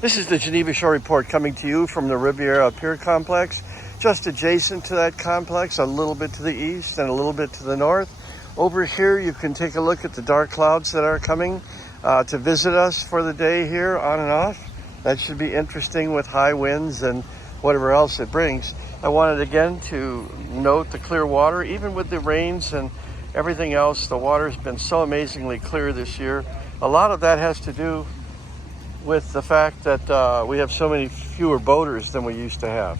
This is the Geneva Shore Report coming to you from the Riviera Pier Complex. Just adjacent to that complex, a little bit to the east and a little bit to the north. Over here, you can take a look at the dark clouds that are coming to visit us for the day here on and off. That should be interesting with high winds and whatever else it brings. I wanted again to note the clear water, even with the rains and everything else. The water's been so amazingly clear this year. A lot of that has to do with the fact that we have so many fewer boaters than we used to have.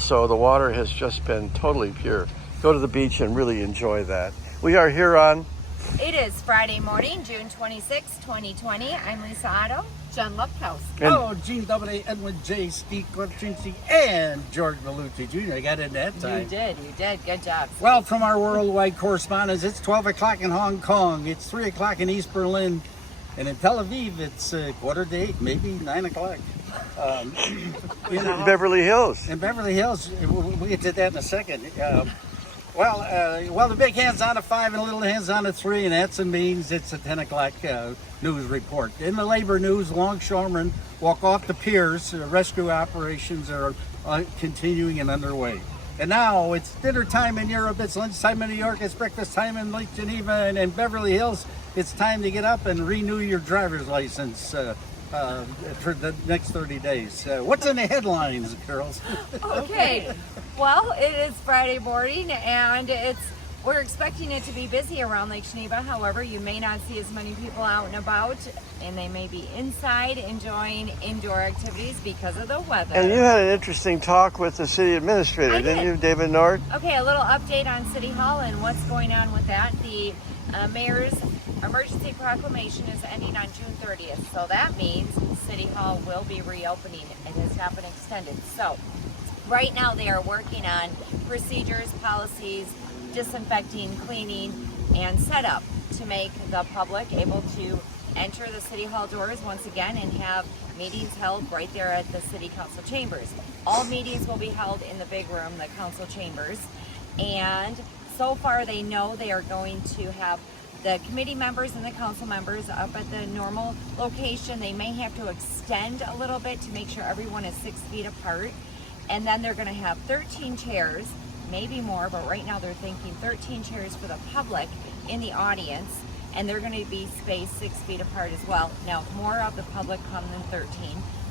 So the water has just been totally pure. Go to the beach and really enjoy that. We are here on... It is Friday morning, June 26, 2020. I'm Lisa Otto. John Lupkowski. Oh, Gene W. Edwin J. Steve Korchinski, and George Belucci Jr. I got it that time. You did. Good job. Well, from our worldwide correspondents, it's 12 o'clock in Hong Kong, it's 3 o'clock in East Berlin, and in Tel Aviv, it's 7:45, maybe 9 o'clock. In Beverly Hills. In Beverly Hills, we'll get to that in a second. Well, the big hand's on at 5 and the little hand's on at 3, and that means it's a 10 o'clock news report. In the labor news, longshoremen walk off the piers. Rescue operations are continuing and underway. And now it's dinner time in Europe, it's lunchtime in New York, it's breakfast time in Lake Geneva and in Beverly Hills. It's time to get up and renew your driver's license for the next 30 days. What's in the headlines, girls? Okay. Well, it is Friday morning, and we're expecting it to be busy around Lake Geneva. However, you may not see as many people out and about, and they may be inside enjoying indoor activities because of the weather. And you had an interesting talk with the city administrator, didn't you, David Nord? Okay, a little update on City Hall and what's going on with that. The mayor's emergency proclamation is ending on June 30th, so that means City Hall will be reopening. It has not been extended. So right now they are working on procedures, policies, disinfecting, cleaning, and setup to make the public able to enter the City Hall doors once again and have meetings held right there at the City Council chambers. All meetings will be held in the big room, the council chambers, and so far they know they are going to have the committee members and the council members up at the normal location. They may have to extend a little bit to make sure everyone is 6 feet apart. And then they're going to have 13 chairs, maybe more, but right now they're thinking 13 chairs for the public in the audience. And they're going to be spaced 6 feet apart as well. Now, if more of the public come than 13,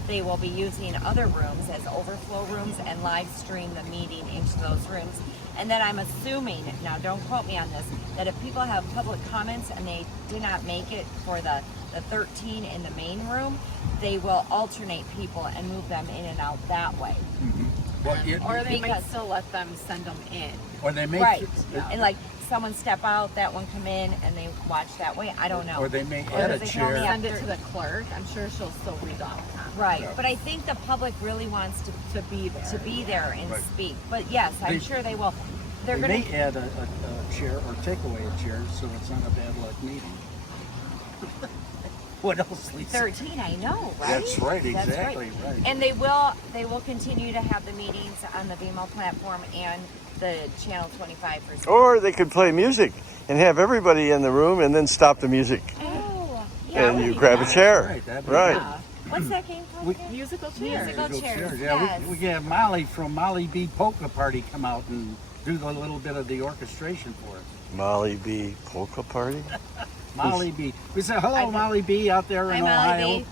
they will be using other rooms as overflow rooms and live stream the meeting into those rooms. And then I'm assuming, now don't quote me on this, that if people have public comments and they did not make it for the 13 in the main room, they will alternate people and move them in and out that way. Mm-hmm. Or they might still let them send them in. Or they may... Right. Yeah. And like someone step out, that one come in, and they watch that way. I don't know. Or they may add a chair. Send it to the clerk. I'm sure she'll still read off. Right, Yeah. but I think the public really wants to be there and Right. speak. But yes, I'm sure they will. They may add a chair or take away a chair, so it's not a bad luck meeting. What else, Lisa? 13, I know, right? That's right, exactly, right. And they will continue to have the meetings on the VMO platform and the Channel 25 for. Or they could play music and have everybody in the room and then stop the music. Oh, yeah. And you grab a chair. Right, that'd be Right. Yeah. What's that game called? Musical chairs. Musical chairs. Yeah, yes. we can have Molly from Molly B Polka Party come out and do a little bit of the orchestration for us. Molly B. Polka Party? Molly B. We say hello, Molly B. out there in Hi, Ohio.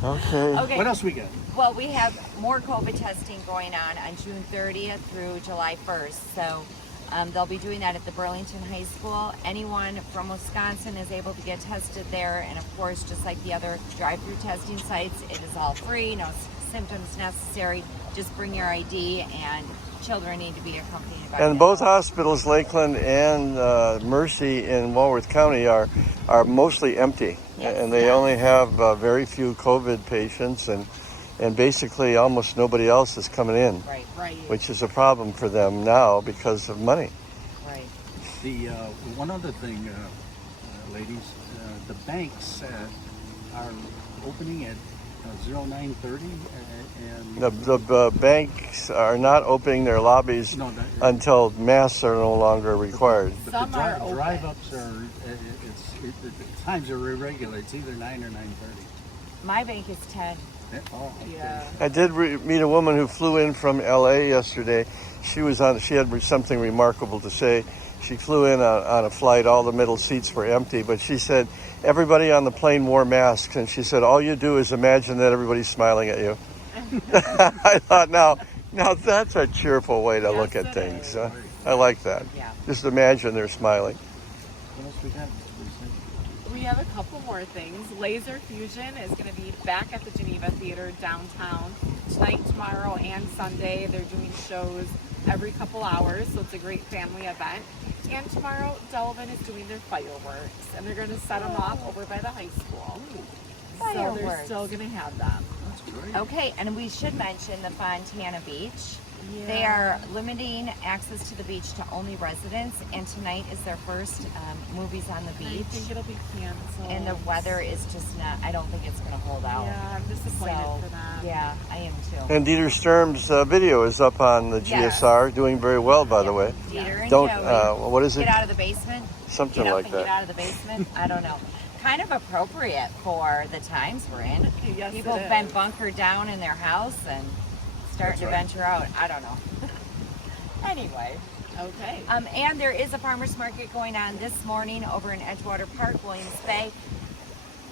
Molly Okay. Okay. What else we got? Well, we have more COVID testing going on June 30th through July 1st. So they'll be doing that at the Burlington High School. Anyone from Wisconsin is able to get tested there. And of course, just like the other drive-through testing sites, it is all free, no symptoms necessary. Just bring your ID, and children need to be accompanied by And both hospitals, Lakeland and Mercy in Walworth County, are mostly empty. Yes. And they only have very few COVID patients, and basically almost nobody else is coming in, Right. which is a problem for them now because of money. Right. The one other thing, ladies, the banks are opening at 09:30, and The banks are not opening their lobbies no, until masks are no longer required. but Some the are open. drive-ups are the times are irregular. It's either 9 or 9:30. My bank is 10. Oh, okay. Yeah. I did meet a woman who flew in from LA yesterday. She had something remarkable to say. She flew in on a flight. All the middle seats were empty, but she said everybody on the plane wore masks, and she said all you do is imagine that everybody's smiling at you. I thought, now that's a cheerful way to look at it things. is. I like that. Yeah. Just imagine they're smiling. What else we got, Lisa? We have a couple more things. Laser Fusion is going to be back at the Geneva Theater downtown tonight, tomorrow, and Sunday. They're doing shows every couple hours, so it's a great family event. And tomorrow, Delavan is doing their fireworks, and they're going to set them off over by the high school. So they're Fireworks. still going to have them. That's great. Okay, and we should mention the Fontana Beach. Yeah. They are limiting access to the beach to only residents, and tonight is their first movies on the I beach. think it'll be canceled. And the weather is just not, I don't think it's going to hold out. Yeah, I'm disappointed So, for them. yeah, I am too. And Dieter Sturm's video is up on the Yes. GSR, doing very well, by the way. Dieter and Don't, Joey, what is it? get out of the basement. Something Get up like and get that. out of the basement. I don't know. Kind of appropriate for the times we're in. Yes, People it have been is. bunkered down in their house and starting to venture out. I don't know. Anyway. Okay. And there is a farmer's market going on this morning over in Edgewater Park, Williams Bay.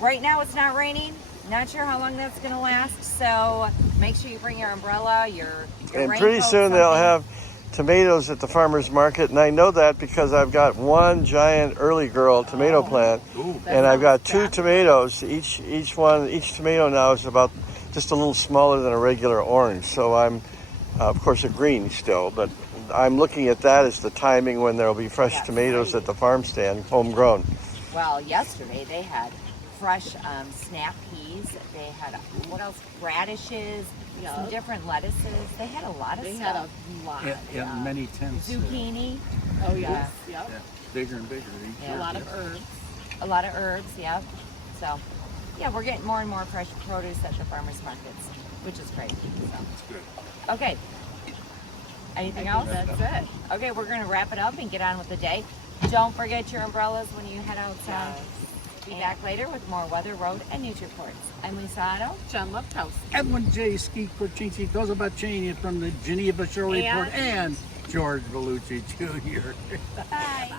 Right now it's not raining. Not sure how long that's going to last. So make sure you bring your umbrella, your And raincoat, pretty soon they'll something. have tomatoes at the farmer's market, and I know that because I've got one giant early girl tomato plant, Ooh. and I've got two sounds tomatoes. Each tomato now is about just a little smaller than a regular orange. So I'm, of course, a green still, but I'm looking at that as the timing when there will be fresh Yes. tomatoes at the farm stand, homegrown. Well, yesterday they had fresh snap peas. They had, what else? Radishes, some Yup. different lettuces. They had a lot of They stuff. had a lot. Yeah, many tents. Zucchini. Oh, yes. Yep. Yeah, bigger and bigger. each Yeah. year. A lot of herbs. A lot of herbs, yeah. So, yeah, we're getting more and more fresh produce at the farmers markets, which is great. So, That's good. okay. Anything I else? think that's it. Okay, we're going to wrap it up and get on with the day. Don't forget your umbrellas when you head outside. Be back later with more weather, road, and news reports. I'm Lisa Otto. Jen Lefkowski. Edwin J. Ski Corcinci goes about changing from the Geneva Show Report and George Bellucci Jr. Bye.